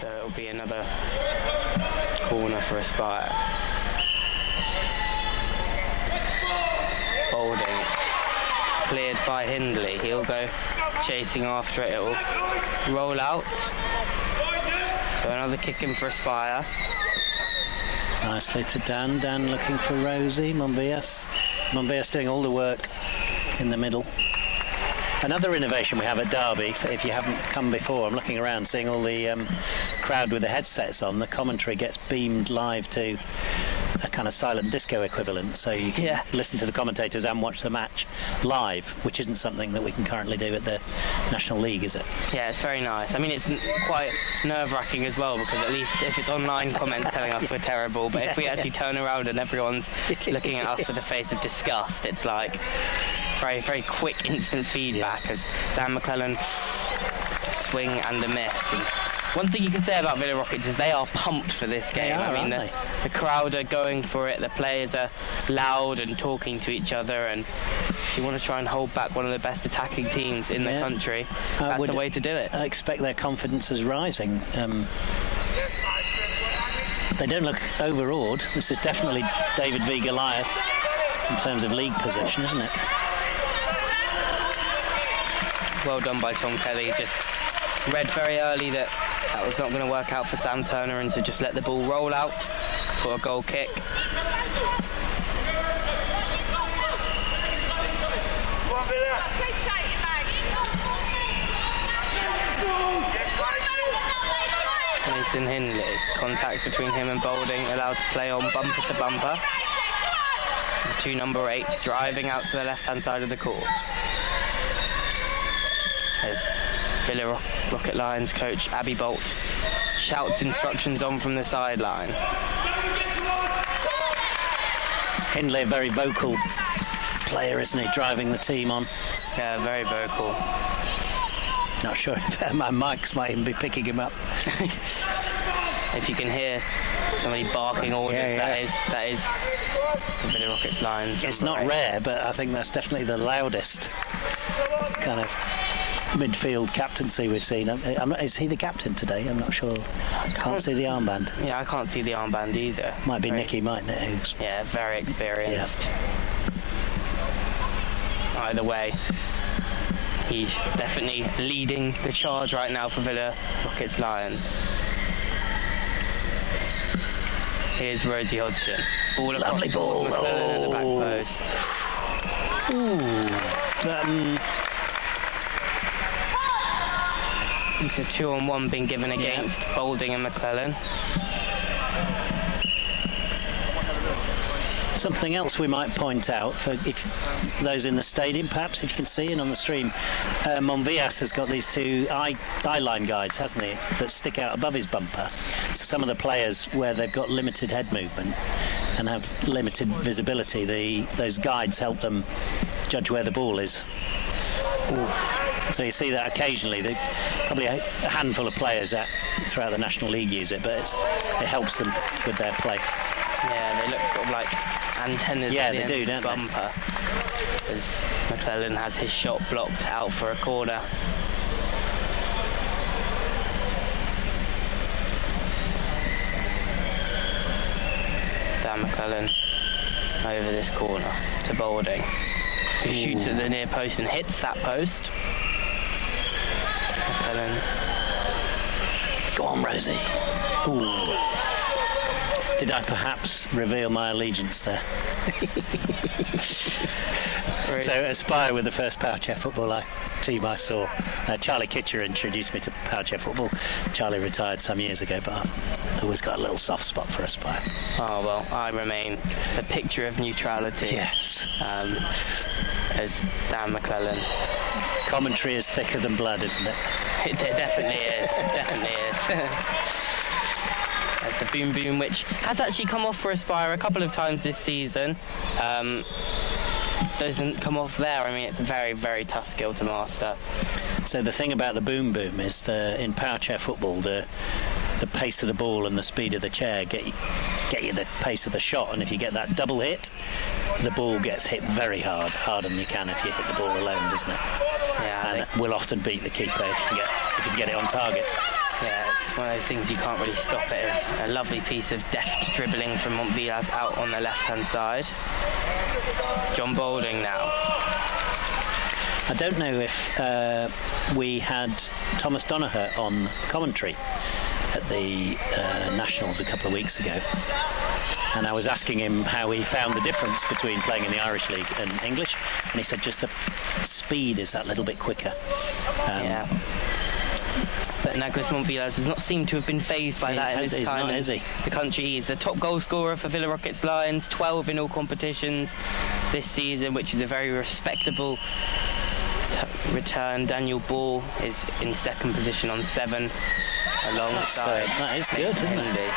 So it'll be another corner for Aspire. Holding, cleared by Hindley. He'll go chasing after it. It will roll out. So another kick in for Aspire. Nicely to Dan. Dan looking for Rosie. Monvillas doing all the work in the middle. Another innovation we have at Derby, if you haven't come before, I'm looking around seeing all the crowd with the headsets on. The commentary gets beamed live to a kind of silent disco equivalent, so you can listen to the commentators and watch the match live, which isn't something that we can currently do at the National League, is it? Yeah, it's very nice. I mean, it's quite nerve-wracking as well, because at least if it's online comments telling us we're terrible, but if we actually turn around and everyone's looking at us with a face of disgust, it's like very, very quick, instant feedback as Dan McClellan swing and a miss. And one thing you can say about Villa Rockets is they are pumped for this game. I mean, the crowd are going for it, the players are loud and talking to each other, and if you want to try and hold back one of the best attacking teams in the country, that's the way to do it. I expect their confidence is rising. They don't look overawed. This is definitely David v Goliath in terms of league position, isn't it? Well done by Tom Kelly. Just read very early that was not going to work out for Sam Turner, and so just let the ball roll out for a goal kick. Mason Hindley, contact between him and Boulding, allowed to play on bumper to bumper. The two number 8s driving out to the left-hand side of the court. As Villa Rocket Lions coach Abby Bolt shouts instructions on from the sideline. Hindley, a very vocal player, isn't he? Driving the team on. Yeah, very vocal. Not sure if my mics might even be picking him up. If you can hear somebody barking orders, that is the Villa Rockets Lions. It's not rare, but I think that's definitely the loudest kind of midfield captaincy we've seen. Is he the captain today? I'm not sure. I can't see the armband. Yeah, I can't see the armband either. Might be Nicky, mightn't it? Who's very experienced. Yeah. Either way, he's definitely leading the charge right now for Villa Rockets Lions. Here's Rosie Hodgson. Ball across. Lovely ball. At the back post. Ooh. It's a 2-on-1 being given against Boulding and McClellan. Something else we might point out for if those in the stadium, perhaps, if you can see, and on the stream, Monvillas has got these two eye line guides, hasn't he, that stick out above his bumper. So some of the players where they've got limited head movement and have limited visibility, those guides help them judge where the ball is. Ooh. So you see that occasionally. Probably a handful of players throughout the National League use it, but it helps them with their play. Yeah, they look sort of like antennas at the end of the bumper. As McClellan has his shot blocked out for a corner. Dan McClellan over this corner to Boulding, who shoots at the near post and hits that post. McClellan. Go on, Rosie. Ooh. Did I perhaps reveal my allegiance there? So Aspire with the first Power Chair football team I saw. Charlie Kitcher introduced me to Power Chair football. Charlie retired some years ago, but I've always got a little soft spot for Aspire. Oh, well, I remain the picture of neutrality. Yes. As Dan McClellan. Commentary is thicker than blood, isn't it? It definitely is. It definitely is. The boom boom, which has actually come off for Aspire a couple of times this season, doesn't come off there. I mean, it's a very, very tough skill to master. So the thing about the boom boom is in power chair football, the pace of the ball and the speed of the chair get you the pace of the shot, and if you get that double hit, the ball gets hit very hard, harder than you can if you hit the ball alone, doesn't it? Yeah, and it will often beat the keeper if you can get it on target. Yeah, it's one of those things you can't really stop it. It's a lovely piece of deft dribbling from Montvillas out on the left-hand side. John Boulding now. I don't know if we had Thomas Donaher on commentary at the Nationals a couple of weeks ago, and I was asking him how he found the difference between playing in the Irish League and English, and he said just the speed is that little bit quicker. Yeah. But Douglas Montvillas does not seem to have been phased by that at this time. Is he? The country. He's the top goal scorer for Villa Rockets Lions, 12 in all competitions this season, which is a very respectable return. Daniel Ball is in second position on 7, alongside that is good, isn't it?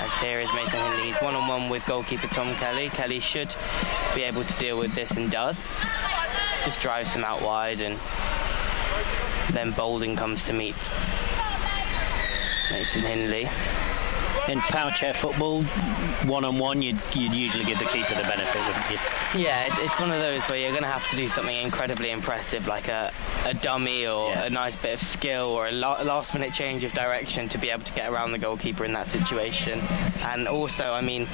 As here is Mason Hindley. He's one-on-one with goalkeeper Tom Kelly. Kelly should be able to deal with this and does. Just drives him out wide, and then Boulding comes to meet Mason Hindley. In power chair football, one-on-one, you'd usually give the keeper the benefit, wouldn't you? Yeah, it's one of those where you're going to have to do something incredibly impressive, like a dummy or a nice bit of skill or a last-minute change of direction to be able to get around the goalkeeper in that situation. And also, I mean,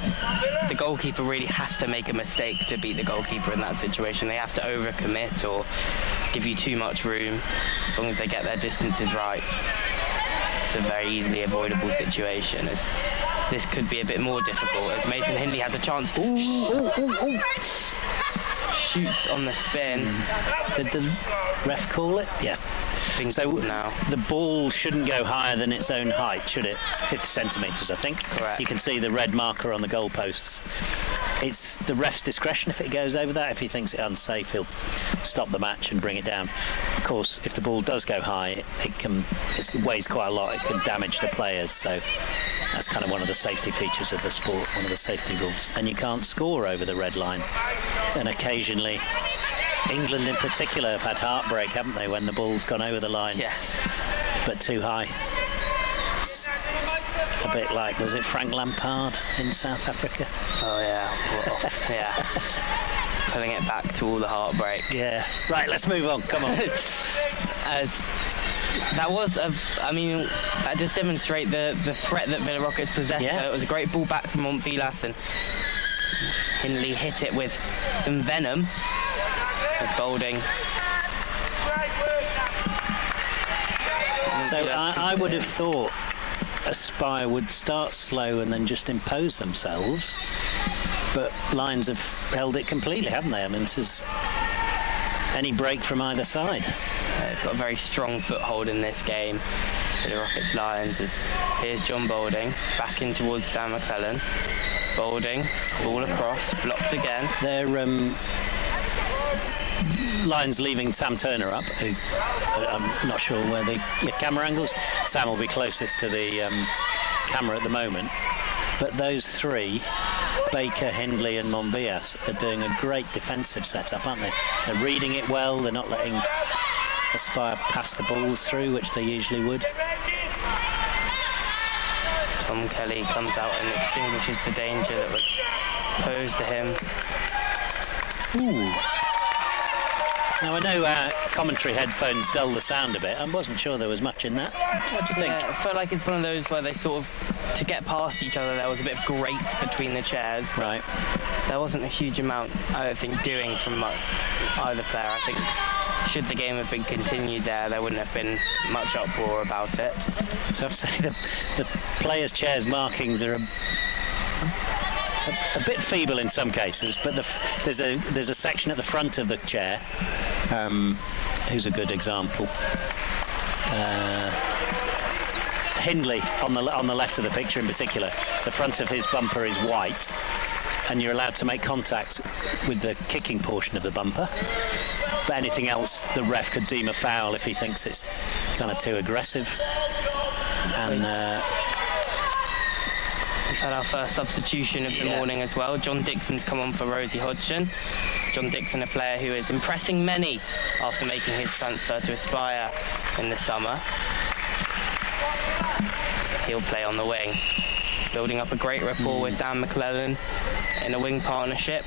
the goalkeeper really has to make a mistake to beat the goalkeeper in that situation. They have to overcommit or give you too much room, as long as they get their distances right. It's a very easily avoidable situation. As this could be a bit more difficult, as Mason Hindley has a chance. Shoots on the spin. Did the ref call it? Yeah. So now the ball shouldn't go higher than its own height, should it? 50 centimetres, I think. Correct. You can see the red marker on the goalposts. It's the ref's discretion if it goes over that. If he thinks it unsafe, he'll stop the match and bring it down. Of course, if the ball does go high, it weighs quite a lot. It can damage the players. So that's kind of one of the safety features of the sport, one of the safety rules. And you can't score over the red line. And occasionally, England in particular have had heartbreak, haven't they, when the ball's gone over the line? Yes. But too high. It's a bit like, was it Frank Lampard in South Africa? Oh yeah. Well, yeah. Pulling it back to all the heartbreak. Yeah. Right, let's move on. Come on. As that was, that does demonstrate the threat that Villa Rockets possess. Yeah. It was a great ball back from Montvillas, and Hindley hit it with some venom. As Boulding. So I would have thought Aspire would start slow and then just impose themselves, but Lions have held it completely, haven't they? I mean, this is any break from either side. They've got a very strong foothold in this game. The Rockets Lions. Here's John Boulding back in towards Dan McClellan. Boulding, ball across, blocked again. They're Lions leaving Sam Turner up, who I'm not sure where the camera angles. Sam will be closest to the camera at the moment. But those three, Baker, Hindley and Montvillas, are doing a great defensive setup, aren't they? They're reading it well, they're not letting Aspire pass the balls through, which they usually would. Tom Kelly comes out and extinguishes the danger that was posed to him. Ooh. Now, I know our commentary headphones dull the sound a bit. I wasn't sure there was much in that. What do you think? I felt like it's one of those where they sort of, to get past each other, there was a bit of grate between the chairs. Right. There wasn't a huge amount, I don't think, doing from either player. I think should the game have been continued there wouldn't have been much uproar about it. So I have to say the players' chairs markings are a bit feeble in some cases, but there's a section at the front of the chair. Who's a good example? Hindley on the left of the picture in particular. The front of his bumper is white, and you're allowed to make contact with the kicking portion of the bumper. But anything else, the ref could deem a foul if he thinks it's kind of too aggressive. And we've had our first substitution of the morning as well. John Dixon's come on for Rosie Hodgson. John Dixon, a player who is impressing many after making his transfer to Aspire in the summer. He'll play on the wing, building up a great rapport with Dan McClellan in a wing partnership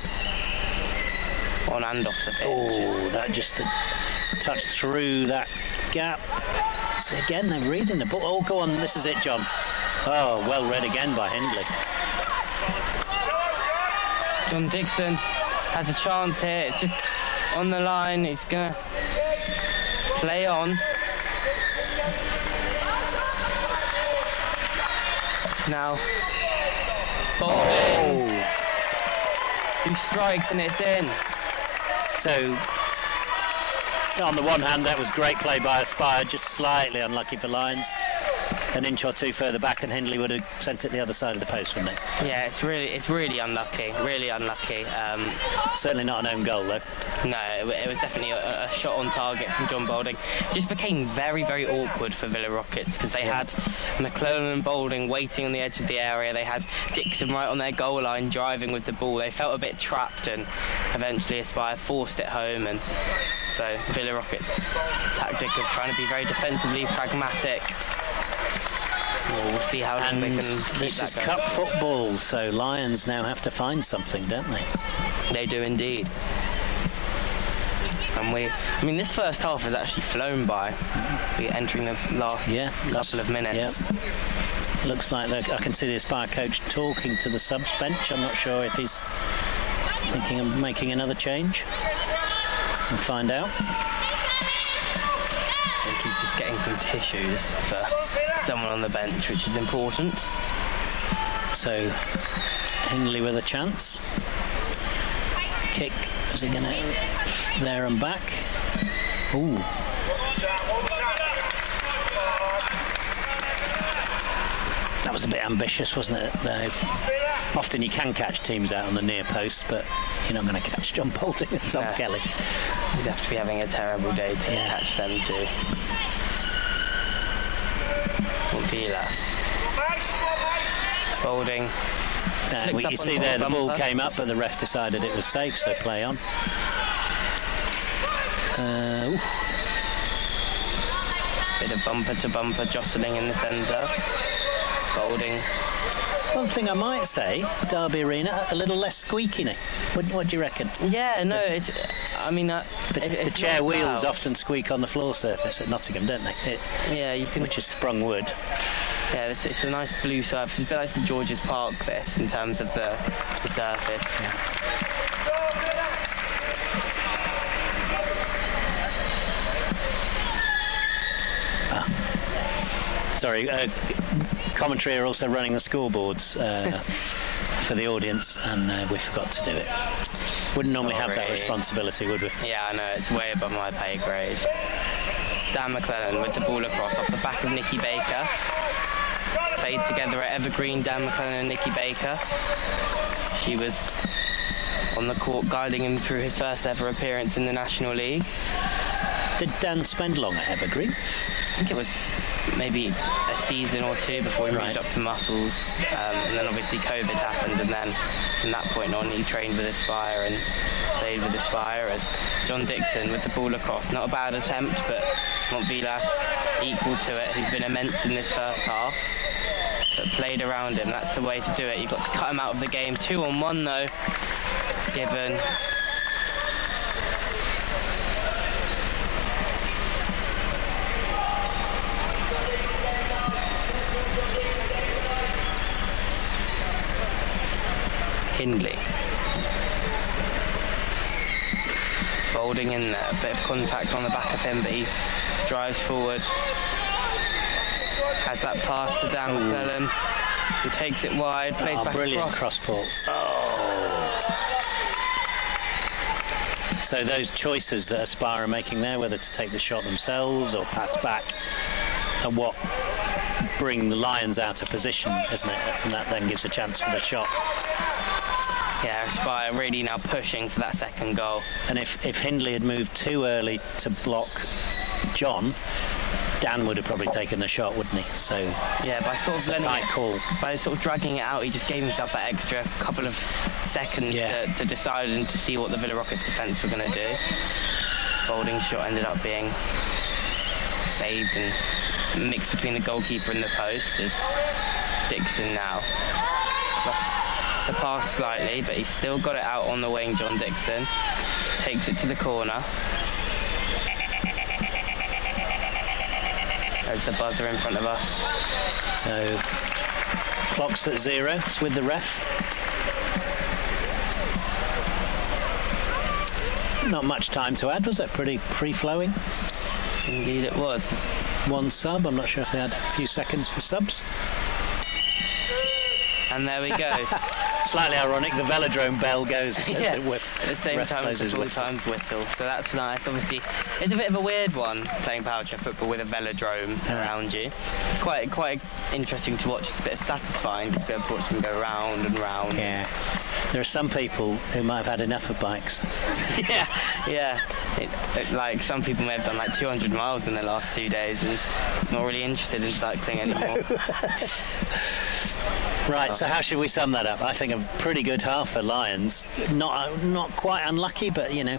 on and off the pitch. Oh, that just touched through that gap. So again, they're reading the ball. Oh, go on, this is it, John. Oh, well read again by Hindley. John Dixon has a chance here. It's just on the line. He's going to play on. It's now Balding. Who strikes and it's in. So, on the one hand, that was great play by Aspire, just slightly unlucky for Lions. An inch or two further back, and Hindley would have sent it the other side of the post, wouldn't it? Yeah, it's really unlucky. Really unlucky. Certainly not an own goal, though. No, it was definitely a shot on target from John Balding. It just became very, very awkward for Villa Rockets because they had McClellan and Balding waiting on the edge of the area. They had Dixon right on their goal line driving with the ball. They felt a bit trapped, and eventually Aspire forced it home. And so Villa Rockets' tactic of trying to be very defensively pragmatic. We'll see how long they can keep this that is going. cup football, so Lions now have to find something, don't they? They do indeed. And this first half has actually flown by. We're entering the last couple of minutes. Yeah. Looks like I can see the Aspire coach talking to the subs bench. I'm not sure if he's thinking of making another change. We'll find out. I think he's just getting some tissues for someone on the bench, which is important. So Hindley with a chance. Kick, is he going to there and back? Ooh. That was a bit ambitious, wasn't it? Often you can catch teams out on the near post, but you're not going to catch John Balding and Tom Kelly. You'd have to be having a terrible day to catch them too. Vilas. Balding. You see there the ball came up, but the ref decided it was safe, so play on. Bit of bumper to bumper jostling in the centre. Balding. One thing I might say, Derby Arena, a little less squeaky. What do you reckon? Yeah, no, it's. The chair wheels often squeak on the floor surface at Nottingham, don't they? You can. Which is sprung wood. Yeah, it's a nice blue surface. It's a bit like St George's Park, this, in terms of the surface. Yeah. Sorry, commentary are also running the scoreboards for the audience, and we forgot to do it. Wouldn't normally have that responsibility, would we? Yeah, I know, it's way above my pay grade. Dan McClellan with the ball across off the back of Nicky Baker. Played together at Evergreen, Dan McClellan and Nicky Baker. She was on the court guiding him through his first ever appearance in the National League. Did Dan spend long at Evergreen? I think it was maybe a season or two before he moved up to Muscles, and then obviously COVID happened, and then from that point on he trained with Aspire and played with Aspire as John Dixon with the ball across. Not a bad attempt, but Montvilas equal to it. He's been immense in this first half, but played around him. That's the way to do it. You've got to cut him out of the game. 2-on-1 though, given. Hindley. Balding in there, a bit of contact on the back of him, but he drives forward. Has that pass to Dan McClellan, who takes it wide, plays back brilliant across. Cross-ball. Oh. So those choices that Aspire are making there, whether to take the shot themselves or pass back, are what bring the Lions out of position, isn't it? And that then gives a chance for the shot. Yeah, Aspire really now pushing for that second goal. And if Hindley had moved too early to block John, Dan would have probably taken the shot, wouldn't he? So yeah, by sort of letting tight call. By sort of dragging it out, he just gave himself that extra couple of seconds to decide and to see what the Villa Rockets defence were going to do. Balding's shot ended up being saved and mixed between the goalkeeper and the post as Dixon now lost the pass slightly, but he's still got it out on the wing. John Dixon takes it to the corner. There's the buzzer in front of us. So clock's at 0. It's with the ref. Not much time to add, was it? Pretty free-flowing. Indeed it was. One sub. I'm not sure if they had a few seconds for subs. And there we go. Slightly ironic, the velodrome bell goes Yeah, at the same time as the full times whistle, so that's nice. Obviously, it's a bit of a weird one playing power chair football with a velodrome around you. It's quite interesting to watch. It's a bit satisfying just to be able to watch them go round and round. Yeah, there are some people who might have had enough of bikes. yeah. Like some people may have done like 200 miles in the last 2 days and not really interested in cycling anymore. Right, so how should we sum that up? I think a pretty good half for Lions. Not quite unlucky, but, you know,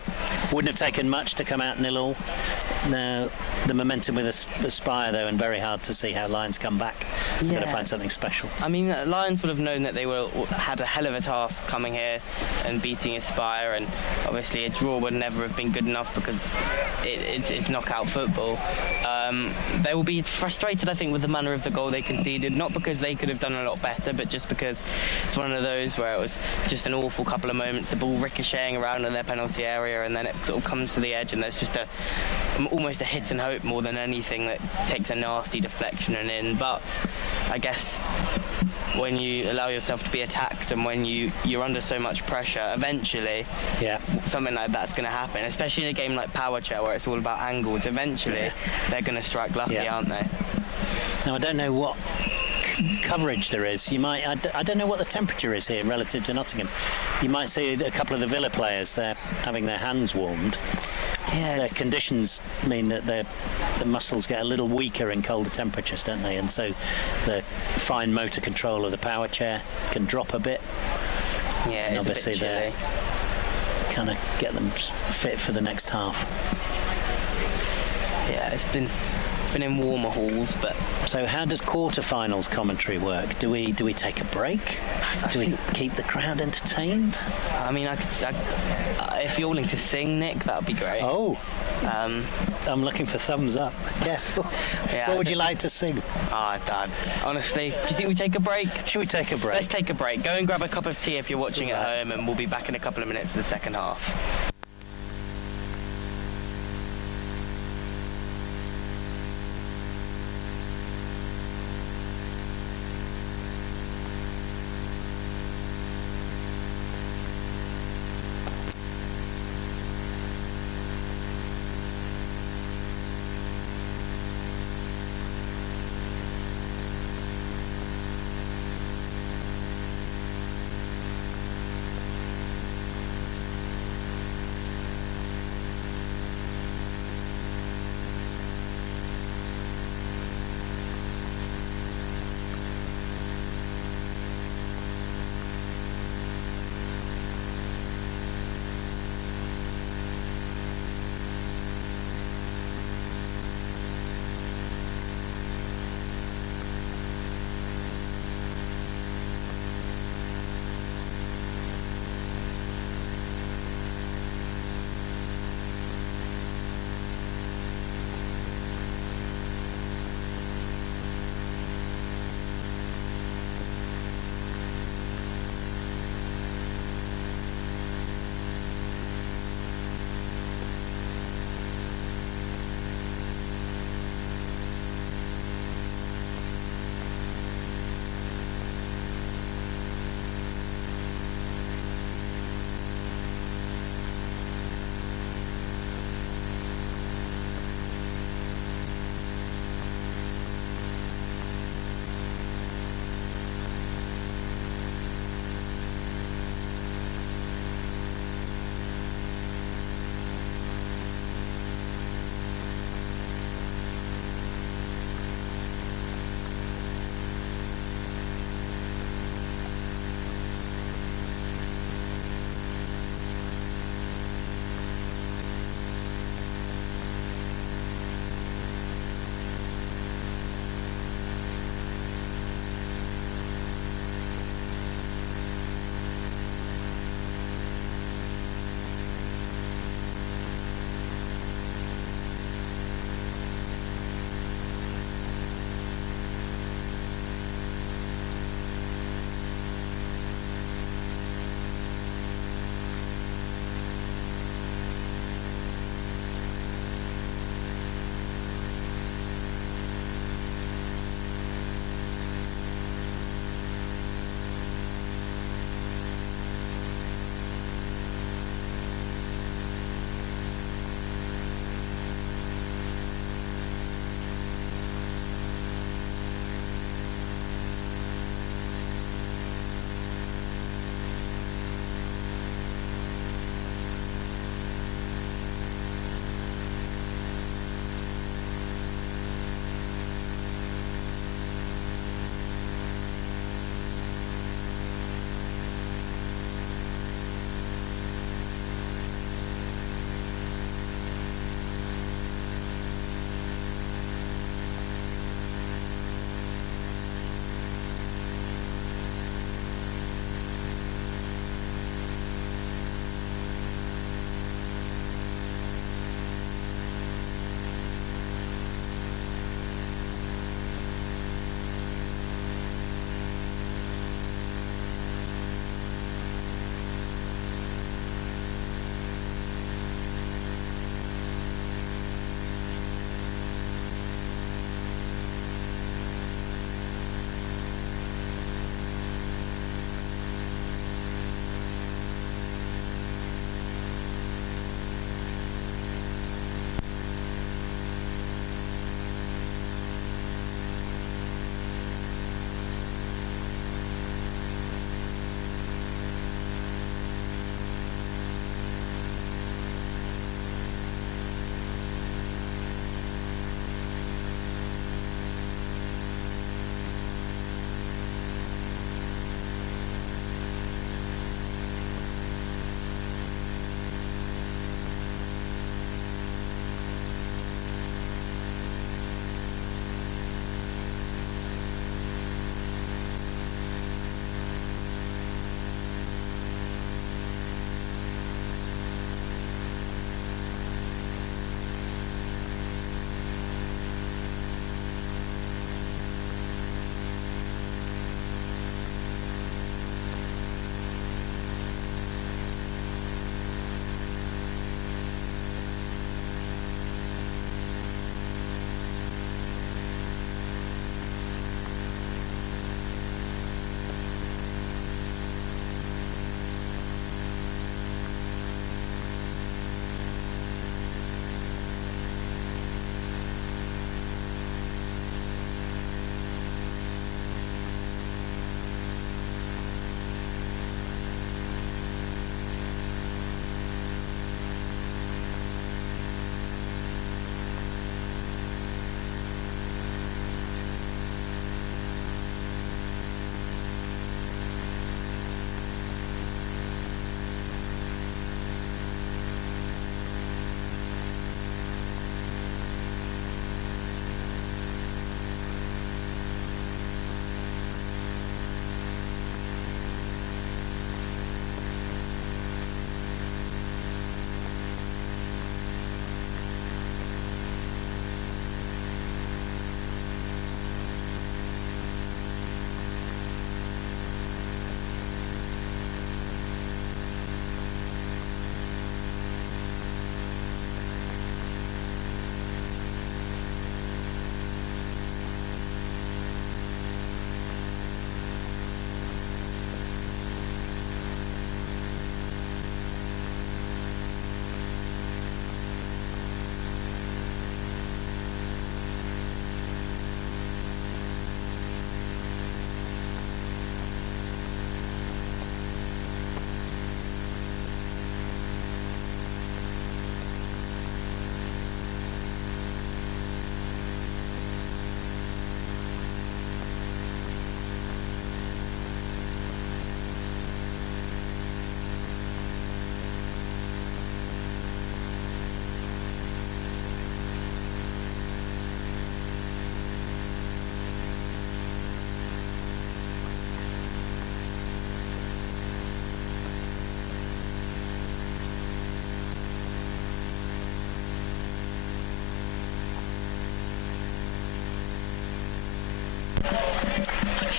wouldn't have taken much to come out 0-0. The momentum with Aspire, though, and very hard to see how Lions come back. Yeah. Got to find something special. I mean, Lions would have known that they had a hell of a task coming here and beating Aspire, and obviously a draw would never have been good enough because it's knockout football. They will be frustrated, I think, with the manner of the goal they conceded, not because they could have done a lot better, but just because it's one of those where it was just an awful couple of moments, the ball ricocheting around in their penalty area, and then it sort of comes to the edge, and there's just almost a hit and hope more than anything that takes a nasty deflection and in. But I guess when you allow yourself to be attacked and when you're under so much pressure, eventually something like that's going to happen, especially in a game like Power Chair where it's all about angles. Eventually they're going to strike lucky, aren't they? Now, I don't know what coverage there is. You might, I don't know what the temperature is here relative to Nottingham. You might see a couple of the Villa players, they're having their hands warmed. Their conditions mean that the muscles get a little weaker in colder temperatures, don't they? And so the fine motor control of the power chair can drop a bit. Yeah, and it's obviously a bit chilly. They kind of get them fit for the next half. Yeah, it's been in warmer halls, but so how does quarterfinals commentary work? Do we take a break? Do we keep the crowd entertained? I mean, if you're willing to sing, Nick, that would be great. Oh, I'm looking for thumbs up. Yeah. What would you like to sing? Dad, honestly, do you think we take a break? Should we take a break? Let's take a break. Go and grab a cup of tea if you're watching at home, and we'll be back in a couple of minutes for the second half.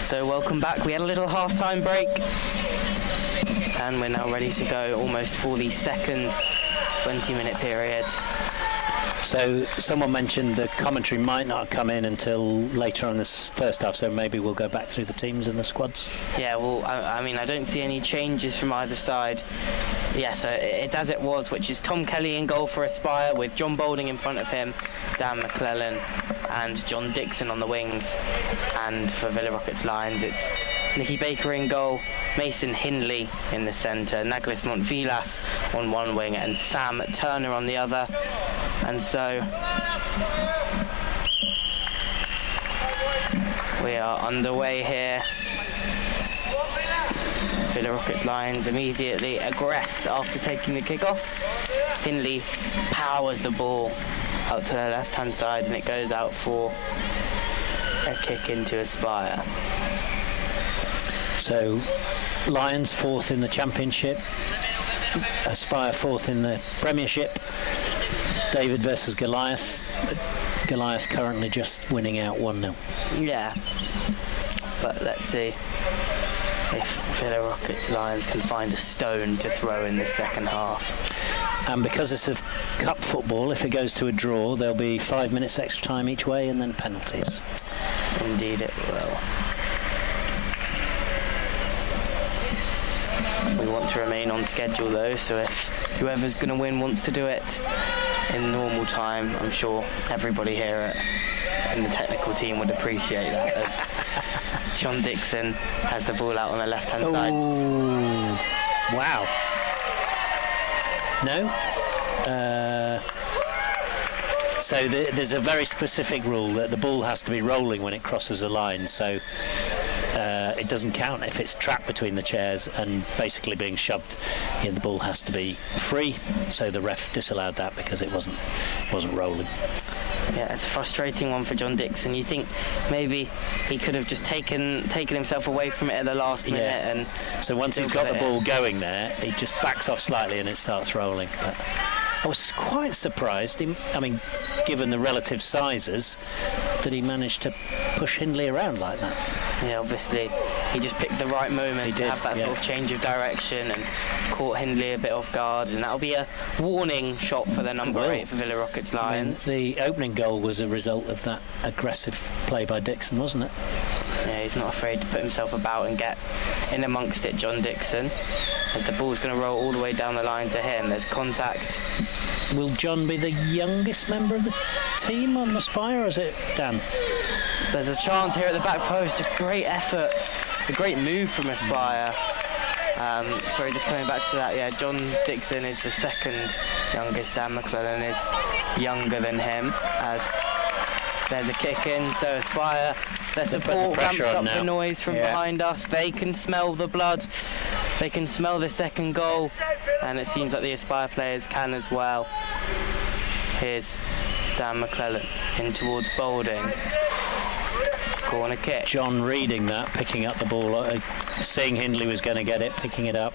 So welcome back. We had a little half-time break and we're now ready to go almost for the second 20-minute period. So someone mentioned the commentary might not come in until later on this first half, so maybe we'll go back through the teams and the squads. Yeah, well, I mean, I don't see any changes from either side. Yeah, so it's as it was, which is Tom Kelly in goal for Aspire with John Boulding in front of him, Dan McClellan and John Dixon on the wings. And for Villa Rockets Lions, it's Nicky Baker in goal, Mason Hindley in the centre, Naglis Montvilas on one wing and Sam Turner on the other. And so we are underway here. Villa Rockets Lions immediately aggress after taking the kick-off. Hindley powers the ball out to the left-hand side and it goes out for a kick into Aspire. So Lions 4th in the Championship, Aspire 4th in the Premiership. David versus Goliath. Goliath currently just winning out 1-0. Yeah, but let's see if Villa Rockets Lions can find a stone to throw in the second half. And because it's a cup football, if it goes to a draw, there'll be 5 minutes extra time each way and then penalties. Indeed it will. We want to remain on schedule though, so if whoever's going to win wants to do it in normal time, I'm sure everybody here in the technical team would appreciate that, as John Dixon has the ball out on the left-hand side. Wow. No? So there's a very specific rule that the ball has to be rolling when it crosses the line, so it doesn't count if it's trapped between the chairs and basically being shoved. Yeah, the ball has to be free, so the ref disallowed that because it wasn't rolling. Yeah, it's a frustrating one for John Dixon. You think maybe he could have just taken himself away from it at the last minute. And so once he's got the ball going there, he just backs off slightly and it starts rolling. But I was quite surprised, given the relative sizes, that he managed to push Hindley around like that. Yeah, obviously he just picked the right moment to have that sort of change of direction and caught Hindley a bit off guard, and that'll be a warning shot for the number 8 for Villa Rockets Lions. The opening goal was a result of that aggressive play by Dixon, wasn't it? Yeah, he's not afraid to put himself about and get in amongst it, John Dixon, as the ball's going to roll all the way down the line to him. There's contact. Will John be the youngest member of the team on Aspire, or is it Dan? There's a chance here at the back post. A great effort, a great move from Aspire. Sorry, just coming back to that. Yeah, John Dixon is the second youngest. Dan McClellan is younger than him. As there's a kick in, so Aspire, their support ramps up the noise from behind us. They can smell the blood. They can smell the second goal, and it seems like the Aspire players can as well. Here's Dan McClellan in towards Boulding. Corner kick. John reading that, picking up the ball, seeing Hindley was going to get it, picking it up.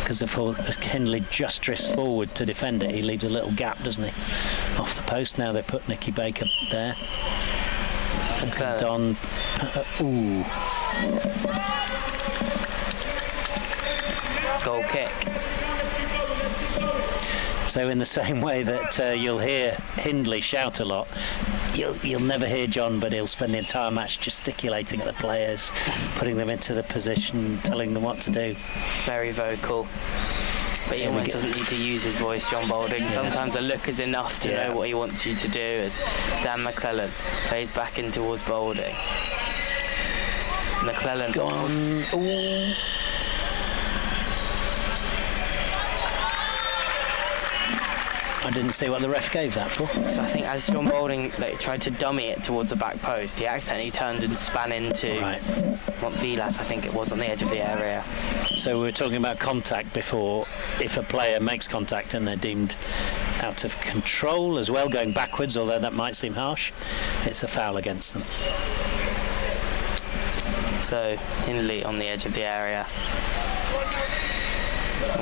Because as Hindley just drifts forward to defend it, he leaves a little gap, doesn't he? Off the post. Now they put Nicky Baker there. Don. Goal kick. So in the same way that you'll hear Hindley shout a lot, you'll never hear John, but he'll spend the entire match gesticulating at the players, putting them into the position, telling them what to do. Very vocal. But he almost doesn't need to use his voice, John Boulding. Sometimes a look is enough to know what he wants you to do, as Dan McClellan plays back in towards Boulding. McClellan. Gone. Ooh. I didn't see what the ref gave that for. So I think as John Boulding tried to dummy it towards the back post, he accidentally turned and span into Montvilas, I think it was, on the edge of the area. So we were talking about contact before. If a player makes contact and they're deemed out of control as well, going backwards, although that might seem harsh, it's a foul against them. So Hindley on the edge of the area.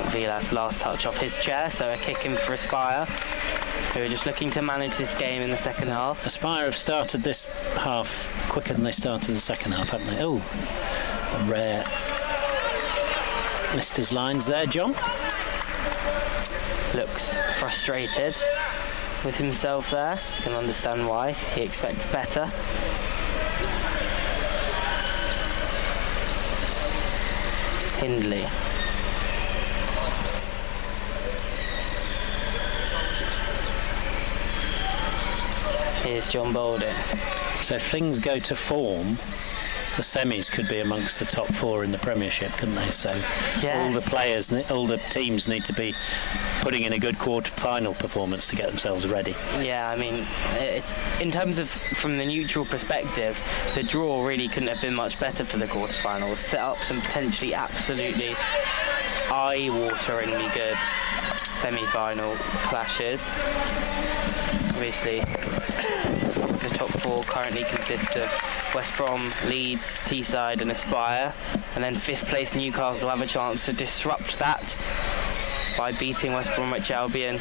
Vilas last touch off his chair, so a kick in for Aspire, who are just looking to manage this game in the second half. Aspire have started this half quicker than they started the second half, haven't they? Oh, a rare. Missed his lines there, John. Looks frustrated with himself there. Can understand why. He expects better. Hindley. Here's John Boulding. So if things go to form, the semis could be amongst the top 4 in the Premiership, couldn't they? So all the players, all the teams need to be putting in a good quarter-final performance to get themselves ready. Yeah, I mean, in terms of from the neutral perspective, the draw really couldn't have been much better for the quarterfinals. Set up some potentially absolutely eye-wateringly good semi-final clashes. Obviously, the top 4 currently consists of West Brom, Leeds, Teesside and Aspire, and then 5th place Newcastle have a chance to disrupt that by beating West Bromwich Albion.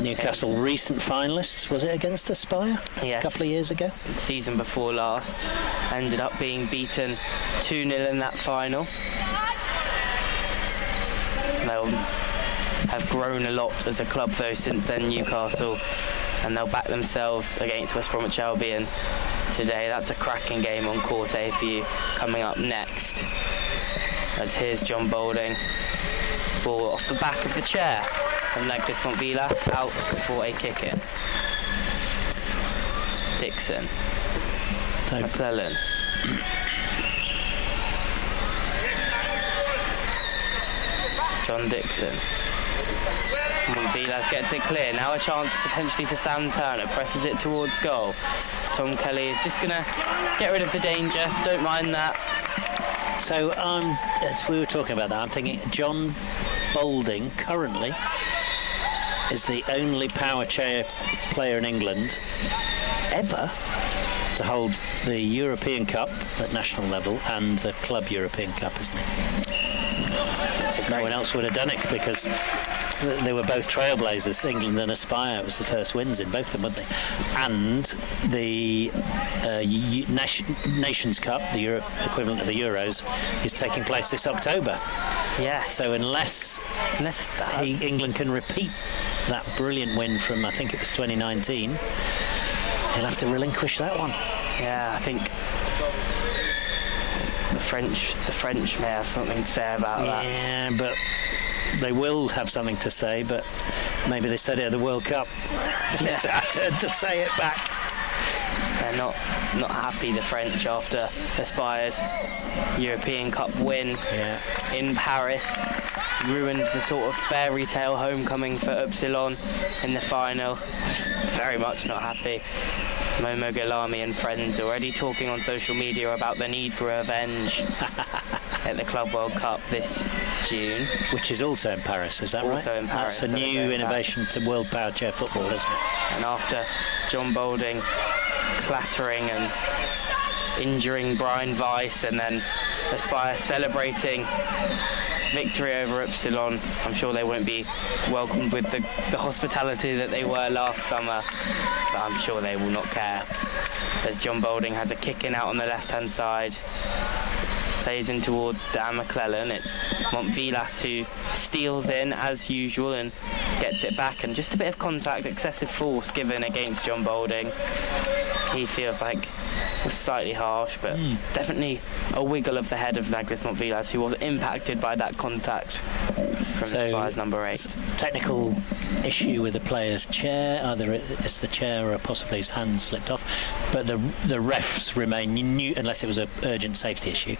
Newcastle recent finalists, was it against Aspire? Yes. A couple of years ago? Season before last. Ended up being beaten 2-0 in that final. They'll have grown a lot as a club though since then, Newcastle, and they'll back themselves against West Bromwich Albion today. That's a cracking game on Court A for you coming up next. As here's John Boulding. Ball off the back of the chair from Neglis Montvilas, out for a kick-in. Dixon. McClellan. John Dixon. Montvilas gets it clear. Now a chance potentially for Sam Turner. Presses it towards goal. Tom Kelly is just going to get rid of the danger. Don't mind that. So as we were talking about that, I'm thinking John Boulding currently is the only power chair player in England ever to hold the European Cup at national level and the Club European Cup, isn't it? No one else would have done it because they were both trailblazers, England and Aspire. It was the first wins in both of them, wasn't they? And the Nations Cup, the equivalent of the Euros, is taking place this October. Yeah. So unless England can repeat that brilliant win from, I think it was 2019, he'll have to relinquish that one. Yeah, I think the French may have something to say about that. Yeah, but they will have something to say, but maybe they said it at the World Cup. It's our turn to say it back. They're not happy, the French, after Aspire's European Cup win in Paris. Ruined the sort of fairy tale homecoming for Upsilon in the final. Very much not happy. Momo Galami and friends already talking on social media about the need for revenge at the Club World Cup this June. Which is also in Paris, is that right? Also in Paris. That's a new innovation to World Power Chair football, isn't it? And after John Boulding clattering and injuring Brian Weiss, and then Aspire celebrating victory over Upsilon, I'm sure they won't be welcomed with the hospitality that they were last summer, but I'm sure they will not care. As John Boulding has a kick in out on the left-hand side, plays in towards Dan McClellan. It's Montvilas who steals in as usual and gets it back, and just a bit of contact, excessive force given against John Boulding. He feels like it was slightly harsh, but definitely a wiggle of the head of Neglis Montvilas, who was impacted by that contact from Aspire's number 8. Technical issue with the player's chair, either it's the chair or possibly his hand slipped off, but the refs remain unless it was an urgent safety issue.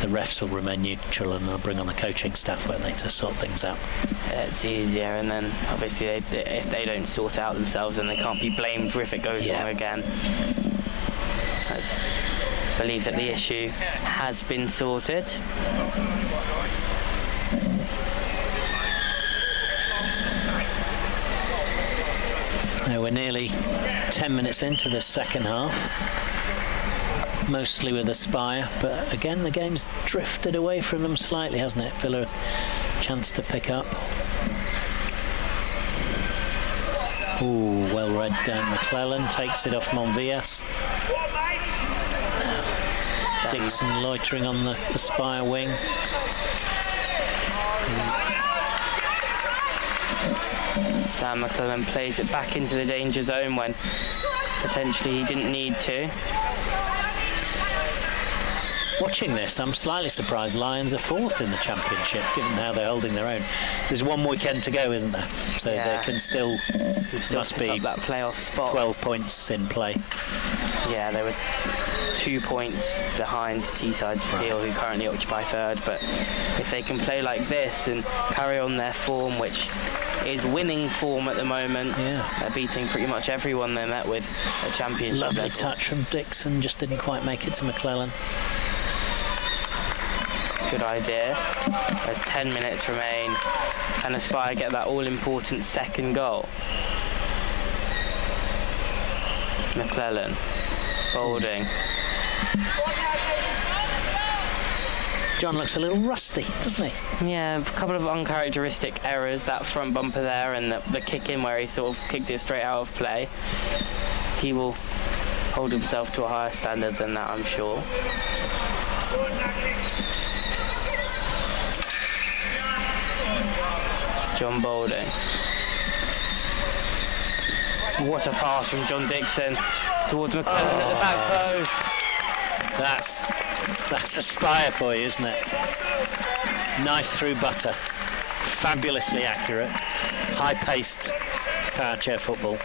The refs will remain neutral, and they'll bring on the coaching staff, won't they, to sort things out. It's easier, and then obviously if they don't sort it out themselves, then they can't be blamed for if it goes wrong again. I believe that the issue has been sorted. Now we're nearly 10 minutes into the second half, mostly with Aspire, but again the game's drifted away from them slightly, hasn't it? Villa chance to pick up. Ooh, well read. McClellan takes it off Monvillas. Dixon loitering on the spire wing. Dan McClellan plays it back into the danger zone when potentially he didn't need to. Watching this, I'm slightly surprised Lions are 4th in the championship, given how they're holding their own. There's one weekend to go, isn't there? So they can still must be that playoff spot. 12 points in play. Yeah, they were 2 points behind Teesside Steel, who currently occupy 3rd. But if they can play like this and carry on their form, which is winning form at the moment, they're beating pretty much everyone they met with at championship Lovely level. touch from Dixon, just didn't quite make it to McClellan. Good idea. There's 10 minutes remain. Can Aspire get that all-important second goal? McClellan. Boulding. John looks a little rusty, doesn't he? Yeah, a couple of uncharacteristic errors, that front bumper there and the kick in where he sort of kicked it straight out of play. He will hold himself to a higher standard than that, I'm sure. John Boulding. What a pass from John Dixon towards McClellan at the back post. That's Aspire for you, isn't it? Knife through butter. Fabulously accurate. High-paced power chair football.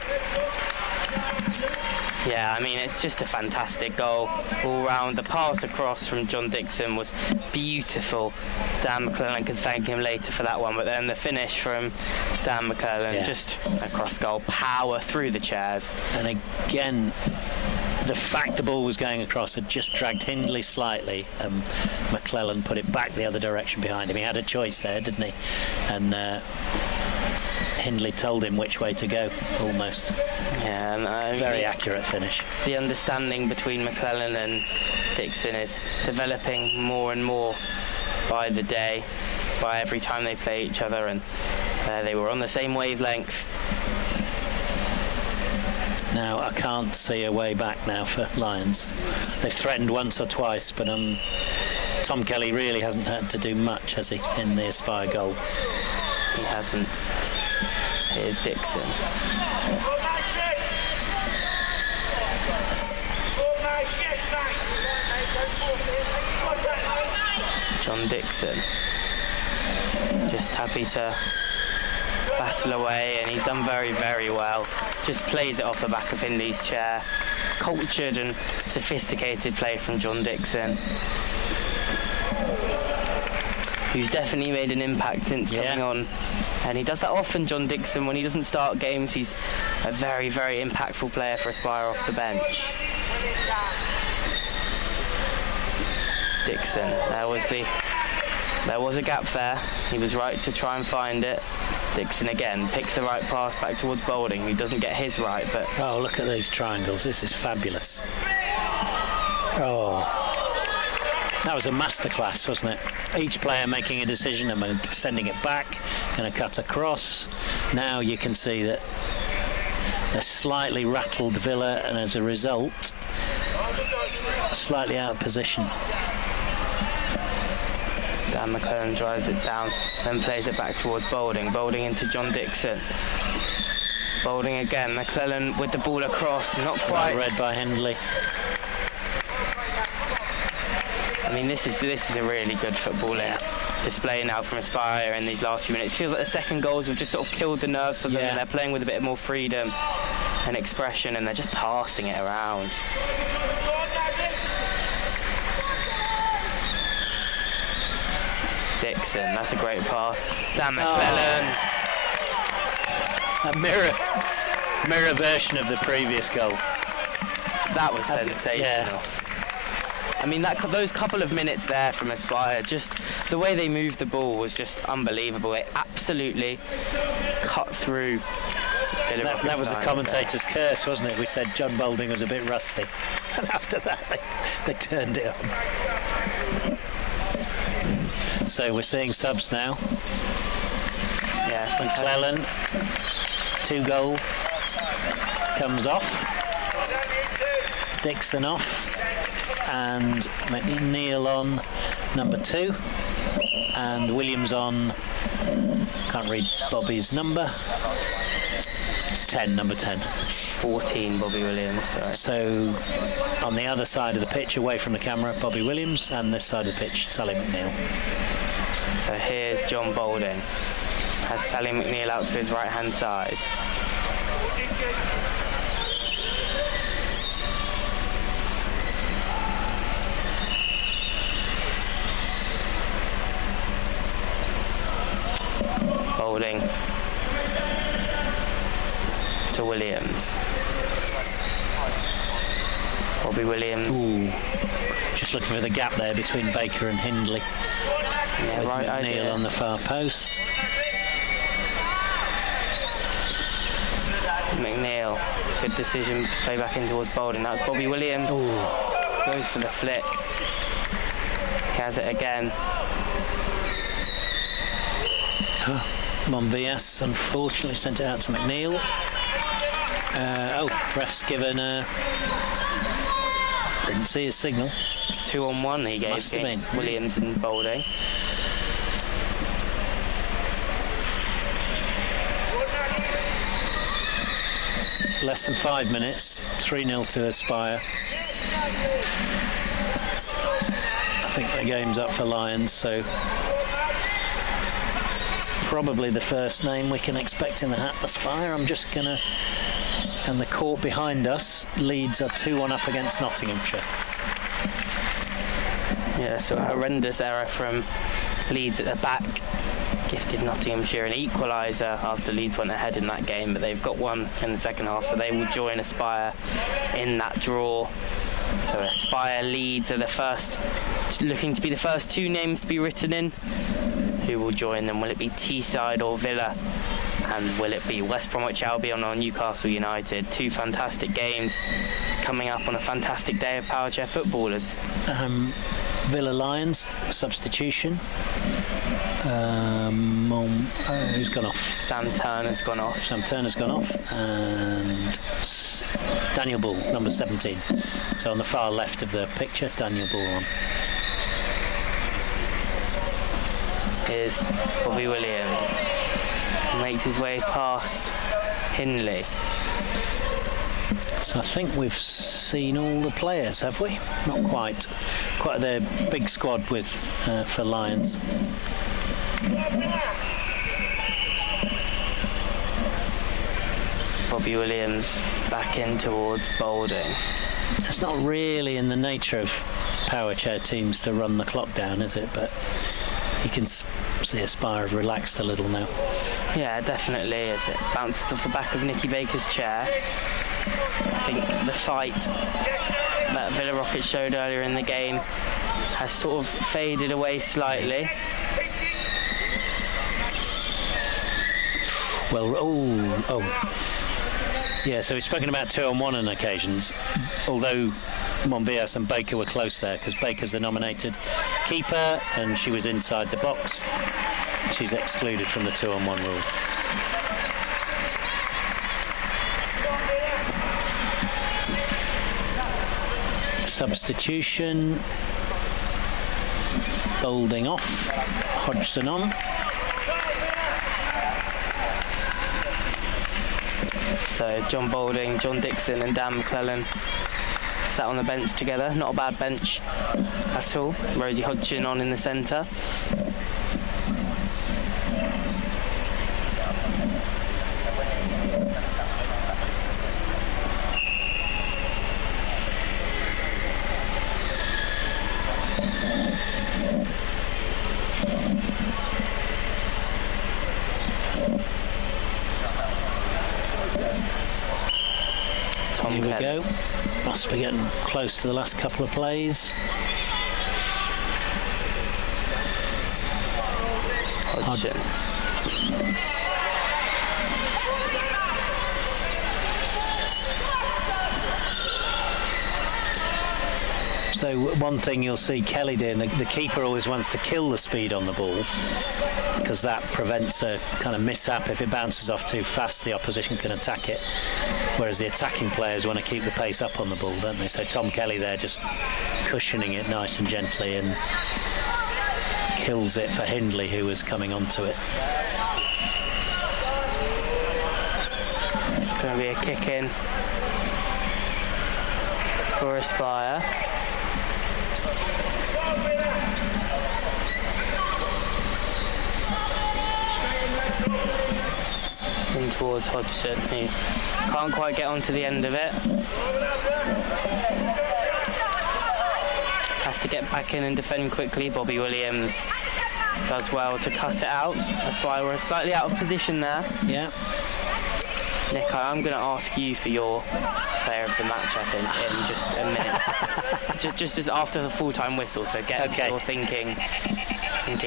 Yeah, I mean, it's just a fantastic goal all round. The pass across from John Dixon was beautiful. Dan McClellan could thank him later for that one, but then the finish from Dan McClellan, just a cross goal, power through the chairs. And again, the fact the ball was going across had just dragged Hindley slightly, and McClellan put it back the other direction behind him. He had a choice there, didn't he? And Hindley told him which way to go, almost. Yeah, and very accurate finish. The understanding between McClellan and Dixon is developing more and more by the day, by every time they play each other, and they were on the same wavelength. Now I can't see a way back now for Lions. They've threatened once or twice, but Tom Kelly really hasn't had to do much, has he, in the Aspire goal? He hasn't. Here's Dixon. John Dixon. Just happy to battle away, and he's done very, very well. Just plays it off the back of Hindley's chair. Cultured and sophisticated play from John Dixon, who's definitely made an impact since coming on. And he does that often, John Dixon. When he doesn't start games, he's a very, very impactful player for Aspire off the bench. Dixon, there was a gap there. He was right to try and find it. Dixon again picks the right pass back towards Boulding. He doesn't get his right, but... Oh, look at these triangles. This is fabulous. Oh. That was a masterclass, wasn't it? Each player making a decision and sending it back, going to cut across. Now you can see that a slightly rattled Villa, and as a result, slightly out of position. Dan McClellan drives it down, then plays it back towards Boulding. Boulding into John Dixon. Boulding again. McClellan with the ball across, not quite. Well read by Hindley. I mean, this is a really good footballing display now from Aspire in these last few minutes. It feels like the second goals have just sort of killed the nerves for them, and they're playing with a bit more freedom and expression, and they're just passing it around. Dixon, that's a great pass. Dan McClellan. A mirror version of the previous goal. That was sensational. I mean, those couple of minutes there from Aspire, just the way they moved the ball was just unbelievable. It absolutely cut through. That was the commentator's curse, wasn't it? We said John Boulding was a bit rusty, and after that they turned it on. So we're seeing subs now. Yes, McClellan, 2 goal, comes off. Dixon off, and McNeil on number 2, and Williams on, can't read Bobby's number, 10, number 10. 14, Bobby Williams. Sorry. So on the other side of the pitch, away from the camera, Bobby Williams, and this side of the pitch, Sally McNeil. So here's John Boulding. Has Sally McNeil out to his right-hand side. Boulding to Williams. Bobby Williams. Ooh. Just looking for the gap there between Baker and Hindley. Yeah, with right McNeil idea. on the far post. McNeil. Good decision to play back in towards Boulding. That's Bobby Williams. Ooh. Goes for the flick. He has it again. Monvias unfortunately sent it out to McNeil. Ref's given didn't see his signal. 2-on-1 he gave Must have been. Williams and Boulding. Less than 5 minutes, 3-0 to Aspire. I think the game's up for Lions, so probably the first name we can expect in the hat, Aspire. I'm just gonna, and the court behind us, Leeds are 2-1 up against Nottinghamshire. Yeah, so a horrendous error from Leeds at the back. Gifted Nottinghamshire an equaliser after Leeds went ahead in that game, but they've got one in the second half, so they will join Aspire in that draw. So Aspire, Leeds are the first, looking to be the first 2 names to be written in. Who will join them? Will it be Teesside or Villa? And will it be West Bromwich Albion or Newcastle United? 2 fantastic games coming up on a fantastic day of power chair footballers. Villa Lions substitution. Who's gone off? Sam Turner's gone off. Sam Turner's gone off, and Daniel Bull, number 17. So on the far left of the picture, Daniel Bull on. Here's Bobby Williams. Makes his way past Hindley. So I think we've seen all the players, have we? Not quite. Quite their big squad with for Lions. Bobby Williams back in towards Boulding. It's not really in the nature of power chair teams to run the clock down, is it? But you can see Aspire have relaxed a little now. Yeah, it definitely is. It bounces off the back of Nicky Baker's chair. I think the fight that Villa Rocket showed earlier in the game has sort of faded away slightly. Well, yeah, so we've spoken about 2-on-1 on occasions, although Monbias and Baker were close there, because Baker's the nominated keeper and she was inside the box. She's excluded from the 2-on-1 rule. Substitution. Boulding off. Hodgson on. So John Boulding, John Dixon and Dan McClellan sat on the bench together. Not a bad bench at all. Rosie Hodgson on in the centre. Here we go. Must be getting close to the last couple of plays. Hodgson. So one thing you'll see Kelly doing, the keeper always wants to kill the speed on the ball, because that prevents a kind of mishap. If it bounces off too fast, the opposition can attack it, whereas the attacking players want to keep the pace up on the ball, don't they? So Tom Kelly there just cushioning it nice and gently, and kills it for Hindley, who was coming onto it. It's going to be a kick in for Aspire. In towards Hodgson, who can't quite get onto the end of it. Has to get back in and defend quickly. Bobby Williams does well to cut it out. Aspire were slightly out of position there. Yeah. Nick, I'm going to ask you for your player of the match, I think, in just a minute. just after the full-time whistle, so get your thinking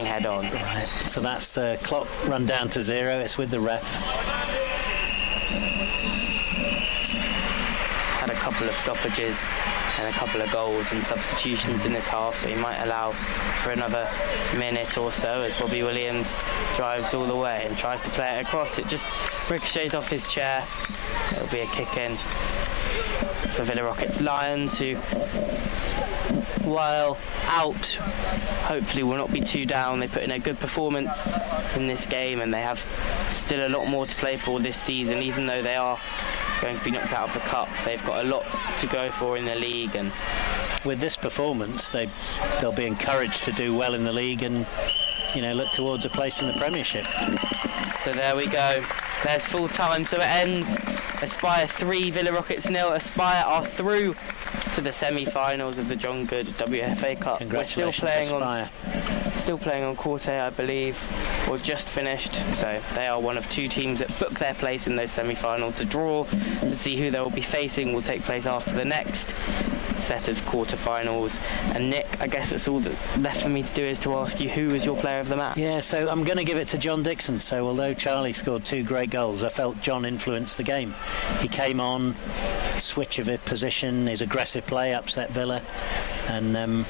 head on. Right. So that's clock run down to 0. It's with the ref. Had a couple of stoppages and a couple of goals and substitutions in this half, so he might allow for another minute or so as Bobby Williams drives all the way and tries to play it across. It just ricochets off his chair. It'll be a kick in for Villa Rockets Lions, who, while out, hopefully will not be too down. They put in a good performance in this game, and they have still a lot more to play for this season. Even though they are going to be knocked out of the cup, they've got a lot to go for in the league, and with this performance they'll be encouraged to do well in the league and, you know, look towards a place in the Premiership. So there we go. There's full time, so it ends. Aspire 3, Villa Rockets 0. Aspire are through to the semi-finals of the John Good WFA Cup. We're still playing on Corte, I believe, or just finished. So they are one of 2 teams that book their place in those semi-finals. The draw to see who they will be facing will take place after the next set of quarter-finals. And Nick, I guess it's all that left for me to do is to ask you, who was your player of the match? Yeah, so I'm going to give it to John Dixon. So although Charlie scored 2 great goals, I felt John influenced the game. He came on, switch of his position, his aggressive play upset Villa, and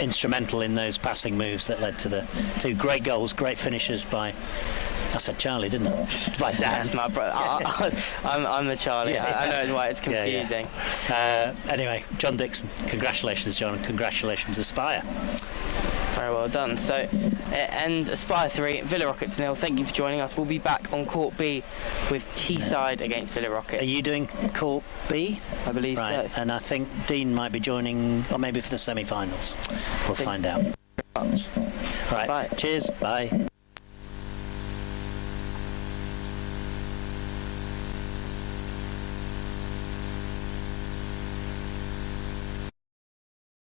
instrumental in those passing moves that led to the 2 great goals, great finishes by... I said Charlie, didn't I? By Dan. That's my brother. I'm the Charlie. Yeah. I know why it's confusing. Anyway, John Dixon, congratulations, John, and congratulations, Aspire. Very well done. So it ends Aspire 3, Villa Rockets 0. Thank you for joining us. We'll be back on Court B with Teesside against Villa Rockets. Are you doing Court B? I believe so. And I think Dean might be joining, or maybe for the semi-finals. We'll find out. Thank you very much. Right. Bye. Cheers. Bye.